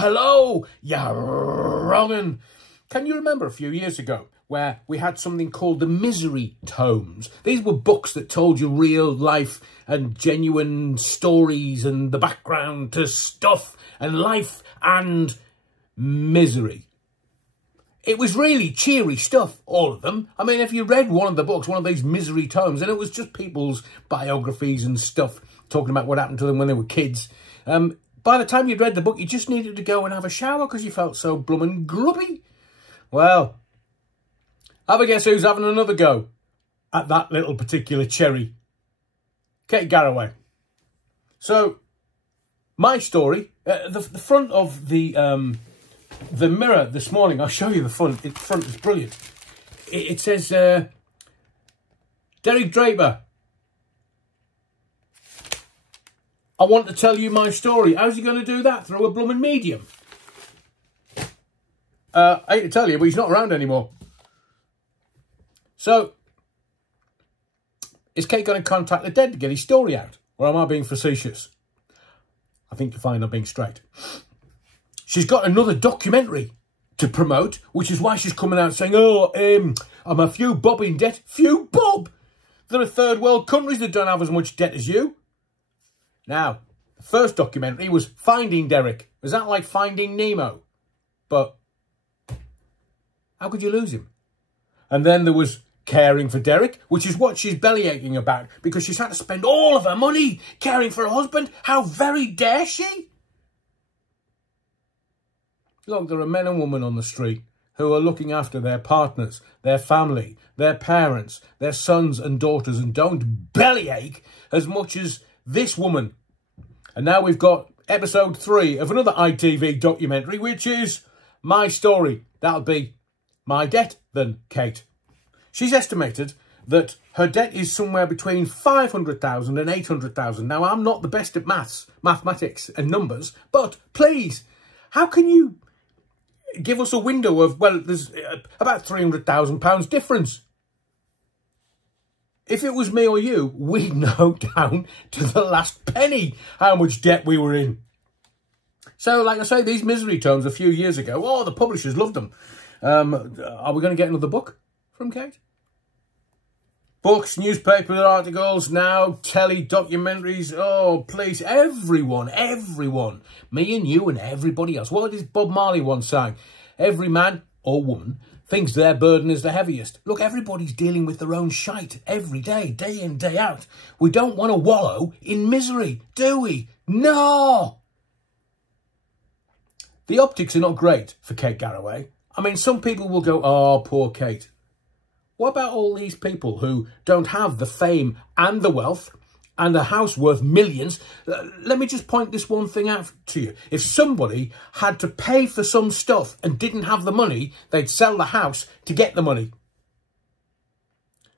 hello, ya wrongin'. Can you remember a few years ago where we had something called the Misery Tomes? These were books that told you real life and genuine stories and the background to stuff and life and misery. It was really cheery stuff, all of them. I mean, if you read one of the books, one of these Misery Tomes, and it was just people's biographies and stuff, talking about what happened to them when they were kids. By the time you'd read the book, you just needed to go and have a shower because you felt so bloomin' grubby. Well, have a guess who's having another go at that little particular cherry. Kate Garraway. So, my story, the front of the Mirror this morning, I'll show you the front. The front is brilliant. It says, Derek Draper, I want to tell you my story. How's he going to do that? Through a blooming medium? I hate to tell you, but he's not around anymore. So, is Kate going to contact the dead to get his story out? Or am I being facetious? I think you'll find I'm being straight. She's got another documentary to promote, which is why she's coming out saying, oh, I'm a few bob in debt. Few bob? There are third world countries that don't have as much debt as you. Now, the first documentary was Finding Derek. Was that like Finding Nemo? But how could you lose him? And then there was Caring for Derek, which is what she's bellyaching about because she's had to spend all of her money caring for her husband. How very dare she? Look, there are men and women on the street who are looking after their partners, their family, their parents, their sons and daughters, and don't bellyache as much as this woman. And now we've got episode 3 of another ITV documentary, which is my story. That'll be my debt then, Kate. She's estimated that her debt is somewhere between 500,000 and 800,000. Now, I'm not the best at mathematics and numbers, but please, how can you give us a window of, well, there's about £300,000 difference? If it was me or you, we'd know down to the last penny how much debt we were in. So, like I say, these Misery Tomes a few years ago, oh, the publishers loved them. Are we going to get another book from Kate? Books, newspaper articles, now telly documentaries. Oh, please, everyone, me and you and everybody else. What did Bob Marley once say? Every man or woman thinks their burden is the heaviest. Look, everybody's dealing with their own shite every day, day in, day out. We don't want to wallow in misery, do we? No! The optics are not great for Kate Garraway. I mean, some people will go, oh, poor Kate. What about all these people who don't have the fame and the wealth and a house worth millions? Let me just point this one thing out to you. If somebody had to pay for some stuff and didn't have the money, they'd sell the house to get the money.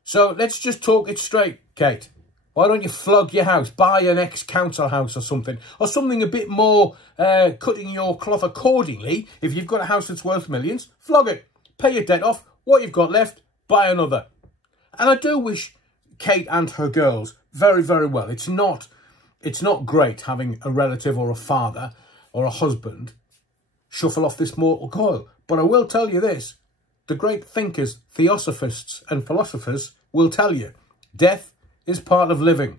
So let's just talk it straight, Kate. Why don't you flog your house, buy an ex-council house or something a bit more cutting your cloth accordingly. If you've got a house that's worth millions, flog it. Pay your debt off. What you've got left, buy another. And I do wish Kate and her girls very, very well. It's not great having a relative or a father or a husband shuffle off this mortal coil. But I will tell you this. The great thinkers, theosophists and philosophers will tell you death is part of living.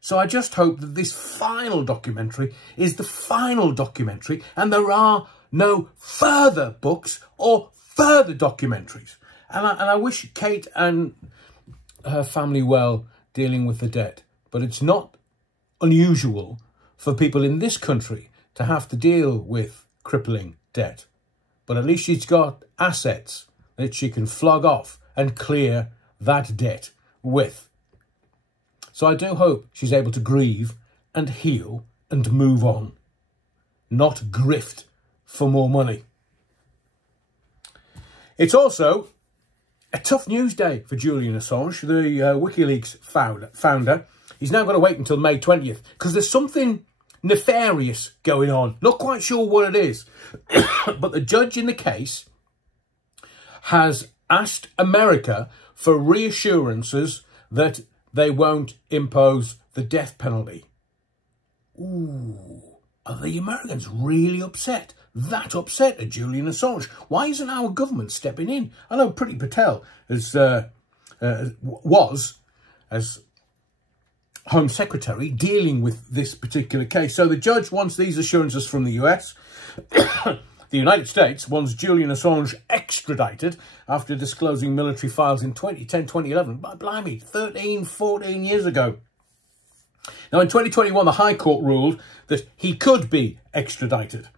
So I just hope that this final documentary is the final documentary and there are no further books or further documentaries. And I wish Kate and her family well dealing with the debt. But it's not unusual for people in this country to have to deal with crippling debt. But at least she's got assets that she can flog off and clear that debt with. So I do hope she's able to grieve and heal and move on. Not grift for more money. It's also a tough news day for Julian Assange, the WikiLeaks founder. He's now got to wait until May 20th because there's something nefarious going on. Not quite sure what it is. But the judge in the case has asked America for reassurances that they won't impose the death penalty. Ooh. Are the Americans really upset? That upset at Julian Assange? Why isn't our government stepping in? I know Priti Patel was, as Home Secretary, dealing with this particular case. So the judge wants these assurances from the US. The United States wants Julian Assange extradited after disclosing military files in 2010, 2011. But blimey, 13, 14 years ago. Now, in 2021, the High Court ruled that he could be extradited.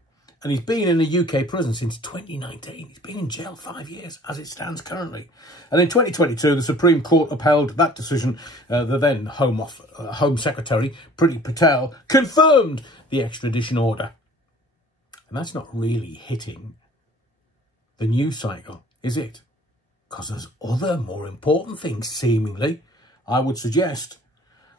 And he's been in a UK prison since 2019. He's been in jail 5 years, as it stands currently. And in 2022, the Supreme Court upheld that decision. The then Home Secretary, Priti Patel, confirmed the extradition order. And that's not really hitting the news cycle, is it? Because there's other more important things, seemingly. I would suggest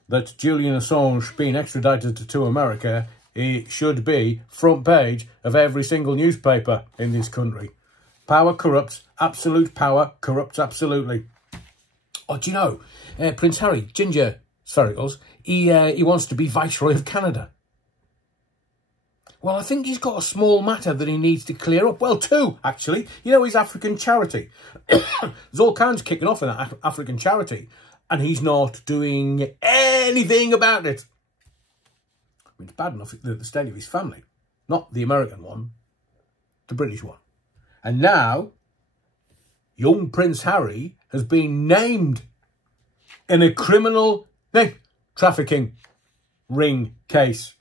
that Julian Assange being extradited to America, it should be front page of every single newspaper in this country. Power corrupts. Absolute power corrupts absolutely. Oh, do you know, Prince Harry, Ginger Sphericals, he wants to be Viceroy of Canada. Well, I think he's got a small matter that he needs to clear up. Well, two, actually. You know, his African charity. There's all kinds kicking off in that African charity, and he's not doing anything about it. I mean, it's bad enough the state of his family. Not the American one, the British one. And now, young Prince Harry has been named in a criminal trafficking ring case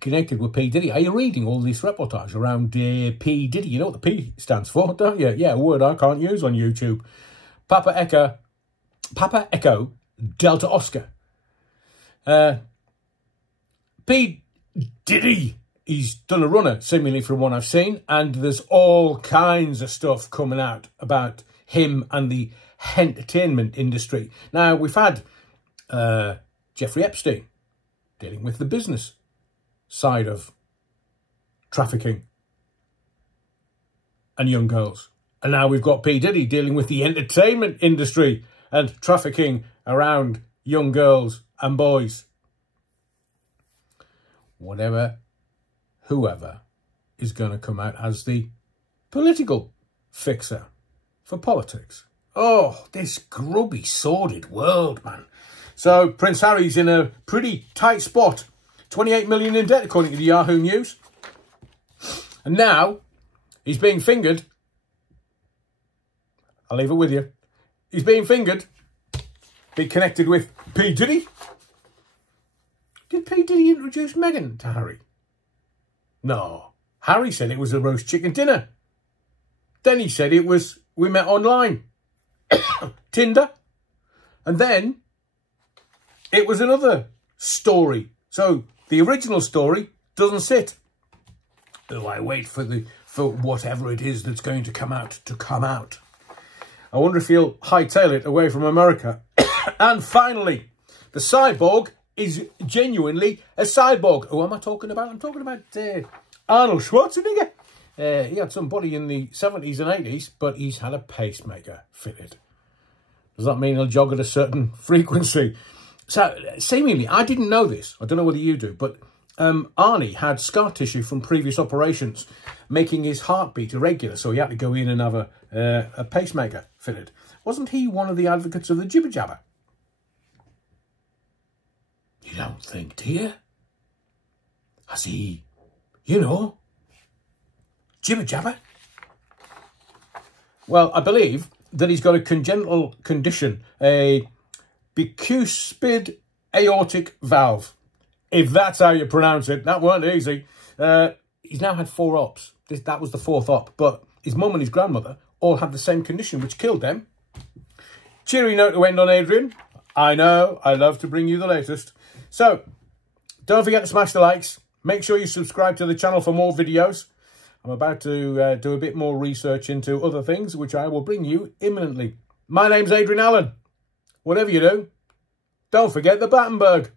connected with P. Diddy. Are you reading all this reportage around P. Diddy? You know what the P stands for, don't you? Yeah, a word I can't use on YouTube. Papa Echo, Delta Oscar. P. Diddy, he's done a runner, seemingly from what I've seen, and there's all kinds of stuff coming out about him and the entertainment industry. Now, we've had Jeffrey Epstein dealing with the business side of trafficking and young girls. And now we've got P. Diddy dealing with the entertainment industry and trafficking around young girls and boys. Whoever is going to come out as the political fixer for politics. Oh, this grubby, sordid world, man. So Prince Harry's in a pretty tight spot. 28 million in debt, according to the Yahoo News. And now he's being fingered. I'll leave it with you. He's being fingered. Be connected with P. Diddy. Did P. Diddy introduce Meghan to Harry? No. Harry said it was a roast chicken dinner. Then he said it was, we met online. Tinder. And then it was another story. So the original story doesn't sit. Oh, I wait for whatever it is that's going to come out. I wonder if he'll hightail it away from America. And finally, the cyborg is genuinely a cyborg. Who am I talking about? I'm talking about Arnold Schwarzenegger. He had some body in the 70s and 80s, but he's had a pacemaker fitted. Does that mean he'll jog at a certain frequency? So, seemingly, I didn't know this. I don't know whether you do, but Arnie had scar tissue from previous operations, making his heartbeat irregular, so he had to go in and have a pacemaker fitted. Wasn't he one of the advocates of the jibber jabber? You don't think, do you? Has he, jibber jabber? Well, I believe that he's got a congenital condition, a bicuspid aortic valve. If that's how you pronounce it, that weren't easy. He's now had 4 ops. That was the 4th op. But his mum and his grandmother all had the same condition, which killed them. Cheery note to end on, Adrian. I know, I love to bring you the latest. So, don't forget to smash the likes. Make sure you subscribe to the channel for more videos. I'm about to do a bit more research into other things, which I will bring you imminently. My name's Adrian Allen. Whatever you do, don't forget the Battenberg.